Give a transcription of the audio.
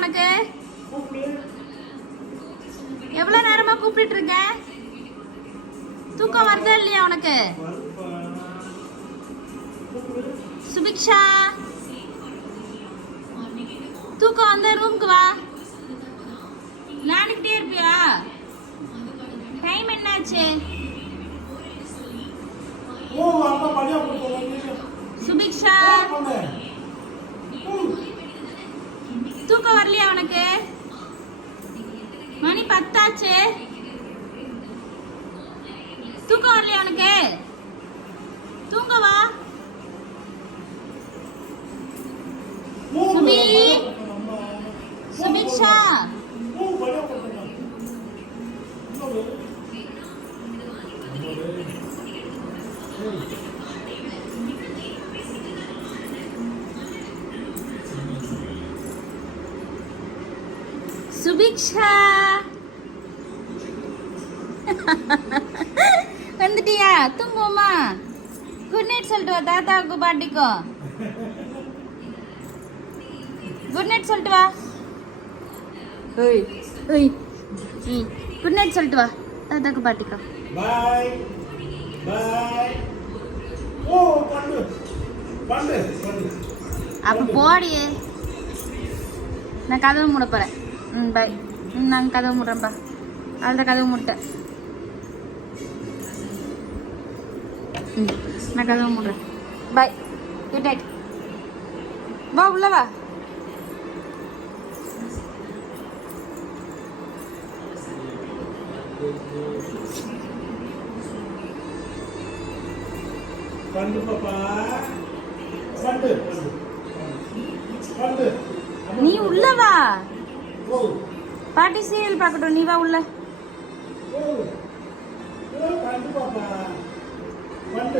உனக்கு? எவ்வளவு நேரமா கூப்பிட்டு இருக்க? தூக்கம் வருதா இல்லையா உனக்கு? சுபிக்ஷா, தூக்கம் வந்த ரூமுக்கு வா. விளையாண்டுக்கிட்டே இருப்பியா? டைம் என்னாச்சு? சுபிக்ஷா, தூக்கம் வரலையா உனக்கு? மணி 10 ஆச்சு. தூக்கம் வரலையா உனக்கு? தூங்க வா. சுபி, சுபிக்ஷா, சுபிக்ஷா வந்துட்டியா? தூங்குவோமா? குட் நைட் சொல்லிட்டு வா தாத்தாவுக்கு பாட்டிக்கும். குட் நைட் சொல்லிட்டு வா. ஓய் ஓய், குட் நைட் சொல்லிட்டு வா தாத்தாவுக்கு பாட்டிக்கும். பாய் பாய். ஓ பண்ணு பண்ணு பண்ணு. அப்ப போடி, நான் கதவு மூட போறேன். பாய். நான் கதவு மூடுறேன்ப்பா. அதுதான் கதவு மூட்டேன். நான் கதவு மூடுறேன். பாய், குட் நைட். வா உள்ள வா. பண்ணு பாப்பா பண்ணு பண்ணு. நீ உள்ள வா. ஓ பாட்டி சீரியல் பார்க்கட்டும். நீ வா உள்ள. ஓ பண்ணு பாப்பா பண்ணு.